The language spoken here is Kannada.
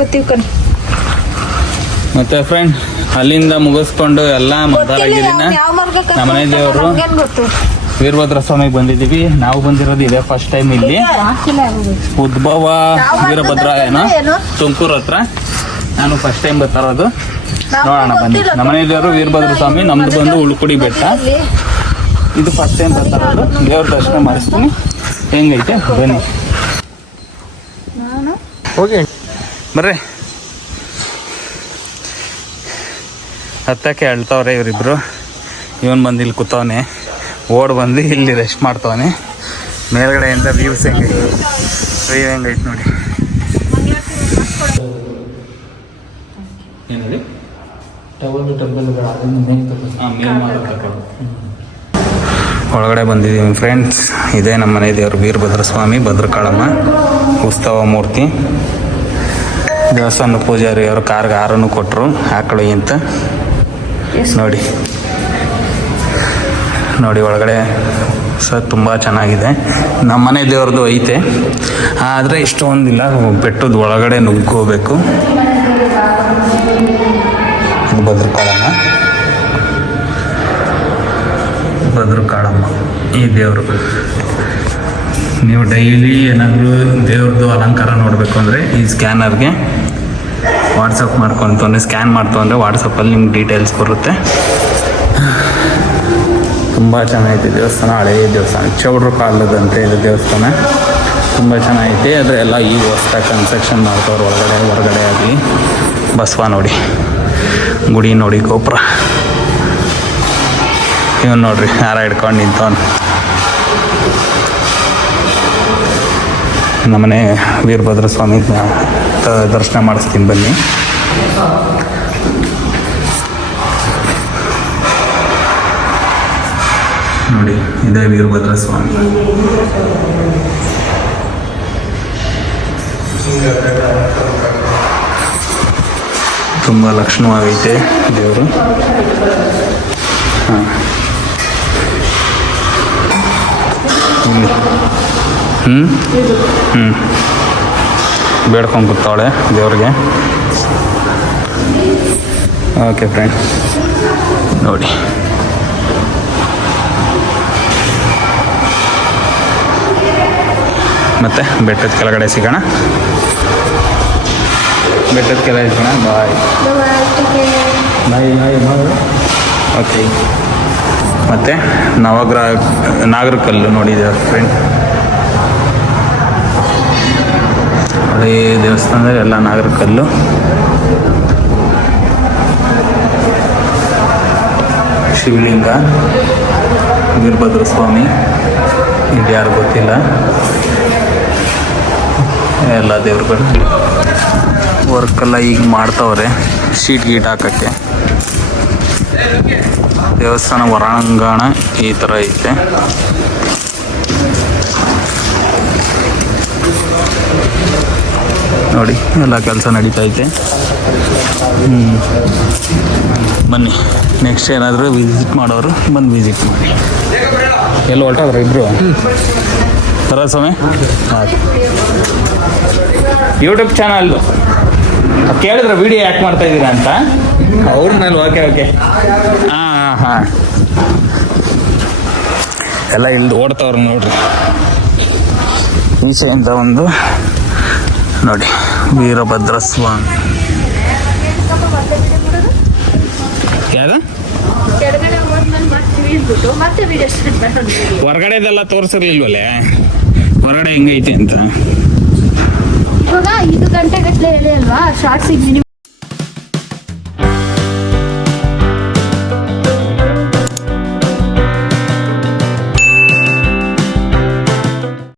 ಬರ್ತೀವಿ ಕಣ್. ಮತ್ತೆ ಫ್ರೆಂಡ್ ಅಲ್ಲಿಂದ ಮುಗಿಸ್ಕೊಂಡು ಎಲ್ಲ ಮದಾರಾಗಿದ್ದೀನ ನಮ್ಮನೆ ದೇವರು ವೀರಭದ್ರ ಸ್ವಾಮಿಗೆ ಬಂದಿದ್ದೀವಿ. ನಾವು ಬಂದಿರೋದು ಇದೆ ಫಸ್ಟ್ ಟೈಮ್ ಇಲ್ಲಿ ಉದ್ಭವ ವೀರಭದ್ರ ಏನೋ ತುಮಕೂರು ಹತ್ರ. ನಾನು ಫಸ್ಟ್ ಟೈಮ್ ಬರ್ತಾರೋದು. ನೋಡೋಣ ಬನ್ನಿ. ನಮ್ಮನೆ ದೇವರು ವೀರಭದ್ರ ಸ್ವಾಮಿ, ನಮ್ದು ಬಂದು ಉಳ್ಕುಡಿ ಬೆಟ್ಟ. ಇದು ಫಸ್ಟ್ ಟೈಮ್ ಬರ್ತಾರೋದು. ದೇವ್ರ ದರ್ಶನ ಮಾಡಿಸ್ತೀನಿ. ಹೆಂಗೈತೆ ಬನ್ನಿ ಹೋಗಿ ಬರ್ರಿ. ಹತ್ತಕ್ಕೆ ಹೇಳ್ತಾವ್ರೆ ಇವರಿಬ್ರು. ಇವನ್ ಬಂದು ಇಲ್ಲಿ ಕೂತವನೆ, ಓಡ್ ಬಂದು ಇಲ್ಲಿ ರೆಸ್ಟ್ ಮಾಡ್ತವನೆ. ಮೇಲ್ಗಡೆಯಿಂದ ವ್ಯೂಸ್ ಹೆಂಗೈತೆ, ಹೆಂಗೈತೆ ನೋಡಿ. ಒಳಗಡೆ ಬಂದಿದ್ದೀವಿ ಫ್ರೆಂಡ್ಸ್. ಇದೇ ನಮ್ಮ ಮನೆ ದೇವರು ವೀರಭದ್ರ ಸ್ವಾಮಿ, ಭದ್ರಕಾಳಮ್ಮ ಉತ್ಸವ ಮೂರ್ತಿ. ದೇವಸ್ಥಾನ ಪೂಜಾರಿ ಅವರು ಕಾರ್ಗೆ ಹಾರನ್ನು ಕೊಟ್ಟರು ಹಾಕೊಳ್ಳಿ ಅಂತ. ನೋಡಿ ನೋಡಿ ಒಳಗಡೆ ಸರ್ ತುಂಬ ಚೆನ್ನಾಗಿದೆ. ನಮ್ಮ ಮನೆ ದೇವ್ರದ್ದು ಐತೆ, ಆದರೆ ಇಷ್ಟೊಂದಿಲ್ಲ. ಬೆಟ್ಟದ ಒಳಗಡೆ ನುಗ್ಗೋಬೇಕು. ಭದ್ರಕಾಳಮ್ಮ, ಭದ್ರಕಾಳಮ್ಮ ಈ ದೇವರು. ನೀವು ಡೈಲಿ ಏನಾದರೂ ದೇವ್ರದ್ದು ಅಲಂಕಾರ ನೋಡಬೇಕು ಅಂದರೆ ಈ ಸ್ಕ್ಯಾನರ್ಗೆ ವಾಟ್ಸಪ್ ಮಾಡ್ಕೊತಂದರೆ, ಸ್ಕ್ಯಾನ್ ಮಾಡ್ತಂದರೆ ವಾಟ್ಸಪ್ಪಲ್ಲಿ ನಿಮ್ಗೆ ಡೀಟೇಲ್ಸ್ ಬರುತ್ತೆ. ತುಂಬ ಚೆನ್ನಾಗೈತೆ ದೇವಸ್ಥಾನ. ಹಳೆಯ ದೇವಸ್ಥಾನ, ಚೌಡ್ರ ಕಾಲದಂತೆ ಇದು ದೇವಸ್ಥಾನ. ತುಂಬ ಚೆನ್ನಾಗೈತೆ. ಆದರೆ ಎಲ್ಲ ಈಗ ಹೊಸ್ದಾಗಿ ಕನ್ಸ್ಟ್ರಕ್ಷನ್ ಮಾಡ್ತವ್ರು. ಒಳಗಡೆ ಹೊರಗಡೆ ಆಗಲಿ. ಬಸವ ನೋಡಿ, ಗುಡಿ ನೋಡಿ, ಗೋಪುರ. ಇವನು ನೋಡ್ರಿ ಹಾರ ಹಿಡ್ಕೊಂಡು ನಿಂತವನು. ನಮ್ಮನೆ ವೀರಭದ್ರ ಸ್ವಾಮಿ ದರ್ಶನ ಮಾಡಿಸ್ತೀನಿ ಬನ್ನಿ. ನೋಡಿ ಇದೇ ವೀರಭದ್ರ ಸ್ವಾಮಿ. ತುಂಬ ಲಕ್ಷಣವಾಗೈತೆ ದೇವರು. ಹಾಂ ಬೇಡ್ಕೊಂಡು ಕೂತಾವಳೆ ದೇವ್ರಿಗೆ. ಓಕೆ ಫ್ರೆಂಡ್ ನೋಡಿ. ಮತ್ತೆ ಬೆಟ್ಟದ ಕೆಳಗಡೆ ಸಿಗೋಣ. ಬೆಟ್ಟದ ಕೆಳಗಡೆ ಸಿಗೋಣ. ಬಾಯ್ ಬಾಯ್ ಬಾಯ್ ಬಾಯ್. ಓಕೆ. ಮತ್ತು ನಾಗರಕಲ್ಲು ನೋಡಿದ್ದೇವೆ ಫ್ರೆಂಡ್. ಹಳೇ ದೇವಸ್ಥಾನದಲ್ಲಿ ಎಲ್ಲ ನಾಗರಕಲ್ಲು. ಶಿವಲಿಂಗ, ವೀರಭದ್ರ ಸ್ವಾಮಿ, ಇದು ಯಾರು ಗೊತ್ತಿಲ್ಲ. ಎಲ್ಲ ದೇವ್ರುಗಳು ವರ್ಕೆಲ್ಲ ಈಗ ಮಾಡ್ತವ್ರೆ, ಶೀಟ್ ಗೀಟ್ ಹಾಕೋಕ್ಕೆ. ದೇವಸ್ಥಾನ ಹೊರಾಂಗಣ ಈ ಥರ ಐತೆ. ನೋಡಿ ಎಲ್ಲ ಕೆಲಸ ನಡೀತೈತೆ. ಬನ್ನಿ, ನೆಕ್ಸ್ಟ್ ಏನಾದರೂ ವಿಸಿಟ್ ಮಾಡೋರು ಬಂದು ವಿಸಿಟ್ ಮಾಡಿ. ಎಲ್ಲ ಹೊರಟಾದ್ರೆ ಇಬ್ಬರು ಬರ ಸ್ವಾಮಿ. ಹಾಂ, ಯೂಟ್ಯೂಬ್ ಚಾನಲ್ ಕೇಳಿದ್ರೆ ವಿಡಿಯೋ ಯಾಕೆ ಮಾಡ್ತಾ ಇದ್ದೀರಾ ಅಂತ ಅವ್ರ ಮೇಲೆ. Okay okay. ಹಾಂ ಹಾಂ, ಎಲ್ಲ ಇಳ್ದು ಓಡ್ತವ್ರು ನೋಡ್ರಿ. ಈಚೆಯಿಂದ ಒಂದು ನೋಡಿ ವೀರಭದ್ರ ಸ್ವಾಮಿ. ಯಾವ್ದು ಹೊರಗಡೆದೆಲ್ಲ ತೋರಿಸಿರ್ಲಿಲ್ವಲ್ಲೇ ಹೊರಗಡೆ ಹೆಂಗೈತೆ ಅಂತ. ಇವಾಗ 5 ಗಂಟೆ ಗಟ್ಟಲೆ ಹೇಳಿ ಅಲ್ವಾ ಶಾರ್ಟ್ಸಿಗೆ.